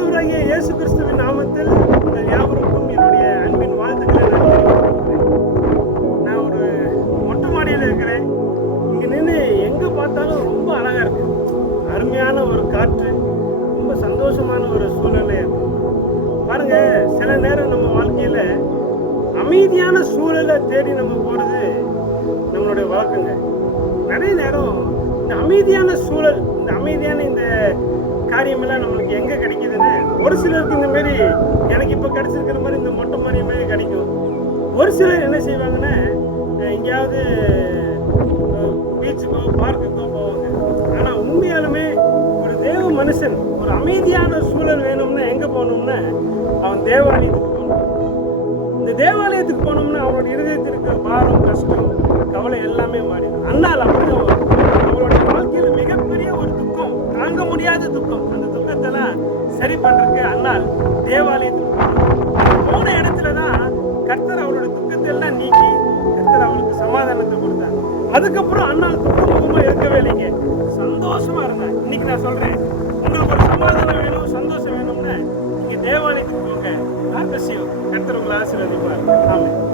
ஆண்டவராகிய இயேசு கிறிஸ்துவின் நாமத்தில் உங்கள் யாவருக்கும் என்னுடைய அன்பின் வாழ்த்துக்களை நான் நான் ஒரு மொட்டை மாடியில் இருக்கிறேன். இங்கே நின்று எங்கே பார்த்தாலும் ரொம்ப அழகாக இருக்கு. அருமையான ஒரு காற்று ரொம்ப சந்தோஷமான ஒரு சூழ்நிலையாக இருக்கு பாருங்க சில நேரம் நம்ம வாழ்க்கையில் அமைதியான சூழலை தேடி நம்ம போகிறது நம்மளுடைய வழக்கங்க. நிறைய நேரம் இந்த அமைதியான சூழல் இந்த அமைதியான இந்த காரியமெல்லாம் நம்மளுக்கு எங்கே கிடைக்குதுன்னு ஒரு சிலருக்கு இந்த மாதிரி எனக்கு இப்போ கிடைச்சிருக்கிற மாதிரி இந்த மொட்டை மாதிரி மாதிரி கிடைக்கும். ஒரு சிலர் என்ன செய்வாங்கன்னா எங்கேயாவது பீச்சுக்கோ பார்க்குக்கோ போவாங்க. ஆனால் உண்மையாலுமே ஒரு தேவ மனுஷன் ஒரு அமைதியான சூழல் வேணும்னா எங்கே போகணும்னா அவன் தேவாலயத்துக்கு போகணும். இந்த தேவாலயத்துக்கு போனோம்னா அவனோட இருதயத்தில் இருக்கிற பாரம் கஷ்டம் கவலை எல்லாமே மாறிடும். அண்ணால் அப்படிதான் வரும். வாழ்க்கையில் மிகப்பெரிய ஒரு துக்கம் தாங்க முடியாத துக்கம். சரி பண்றதுக்கு அண்ணால் தேவாலயத்துக்கு மூணு போன இடத்துல தான் கர்த்தர் அவரோட துக்கத்தை எல்லாம் நீக்கி கர்த்தர் அவளுக்கு சமாதானத்தை கொடுத்தார். அதுக்கப்புறம் அண்ணால் துக்கமுகமா இருக்கவே இல்லைங்க. சந்தோஷமா இருந்தேன் இன்னைக்கு நான் சொல்றேன் உங்களுக்கு ஒரு சமாதானம் வேணும் சந்தோஷம் வேணும்னு நீங்க தேவாலயத்துக்கு போங்க. கர்த்தர் உங்களை ஆசீர்வதிப்பார். ஆமாம்